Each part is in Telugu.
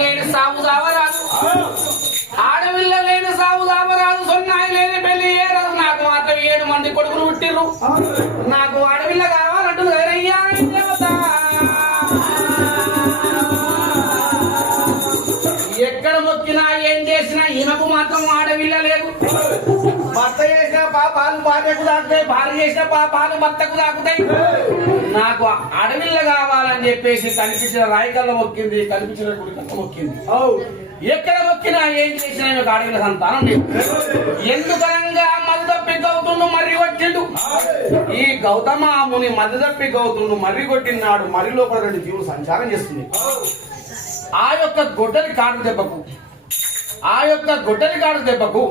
లేని సాగు సావరాదు, ఆడపిల్ల లేని సాగు సావరాదు, సొన్నాయి లేని పెళ్లి ఏరాదు. నాకు మాత్రం 7 మంది కొడుకులు పుట్టిర్రు. నాకు ఆడపిల్ల కావాలంటుంది కదయ్యా దేవత. ఎక్కడ మొక్కినా ఏం చేసినా ఈమెకు మాత్రం ఆడపిల్ల లేదు. భర్త చేసిన పాపాలు భార్యకు తాకుతాయి, భార్య చేసిన పాపాలు భర్తకు తాకుతాయి. నాకు ఆడపిల్ల కావాలని చెప్పేసి కనిపించిన రాయికల్ల మొక్కింది, కనిపించిన గుడికల్ల మొక్కింది. ఎక్కడ మొక్కినా ఏం చేసినా మీకు ఆడపిల్ల సంతానం లేదు. ఎందుకనంగా మద్దప్పి గౌతుండు మర్రి కొట్టిండు. ఈ గౌతమాముని మద్దప్పి గౌతుండు మర్రి కొట్టినాడు. మర్రి లోపల 2 జీవులు సంచారం చేస్తుంది. ఆ యొక్క గొడ్డలి కాడు దెబ్బకు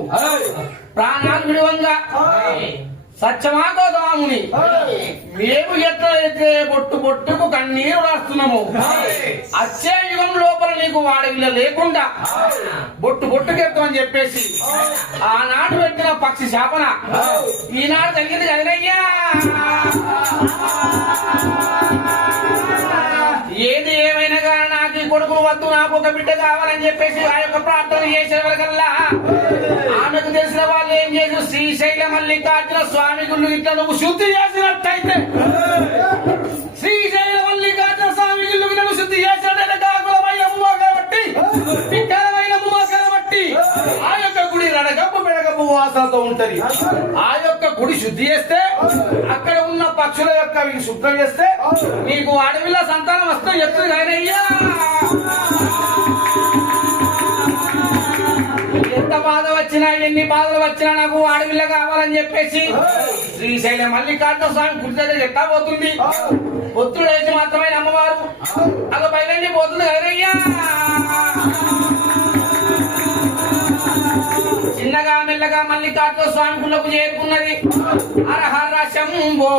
ప్రాణాలు విడవంగా సత్యమా గౌతమాముని, మేము ఎట్లయితే బొట్టుకు కన్నీరు రాస్తున్నాము, అచ్చే యుగం లోపల నీకు వాడవిల్ల లేకుండా బొట్టుకెత్తమని చెప్పేసి ఆనాడు పెట్టిన పక్షి శాపన ఈనాడు తగ్గింది కదనయ్యా. ఏది ఏమైనా కానీ నాకు ఈ కొడుకు వద్దు, నాకు ఒక బిడ్డ కావాలని చెప్పేసి ఆ యొక్క ప్రార్థన చేసే వరకల్లా ఆమెకు తెలిసిన వాళ్ళు ఏం చేసి శ్రీశైల మల్లికార్జున స్వామి గుళ్ళు ఇట్లా నువ్వు శుద్ధి చేసినట్టయితే, శ్రీశైల మల్లికార్జున స్వామి గుళ్ళు నువ్వు శుద్ధి చేసినట్టయితే కాకులమైన కాబట్టి వికారమైన కాబట్టి ఆ యొక్క గుడి రడగప్పు బెడగప్పు వాసనతో ఉంటది. ఆ యొక్క గుడి శుద్ధి చేస్తే, అక్కడ ఉన్న పక్షుల యొక్క శుభ్రం చేస్తే నీకు అడవిలో సంతానం వస్తే చెప్తుంది కాదయ్యా. ఎంత బాధ వచ్చినా ఎన్ని బాధలు వచ్చినా నాకు ఆడపిల్ల కావాలని చెప్పేసి శ్రీశైల మల్లికార్జున స్వామి గుడి దగ్గర ఎట్లా పోతుంది. పొత్తుడైతే మాత్రమే అమ్మవారు అలా బయలుదేరి పోతుంది కదయ్యా. చిన్నగా మెల్లగా మల్లికార్జున స్వామి గుళ్ళకు చేరుకున్నది. హరహర శంభో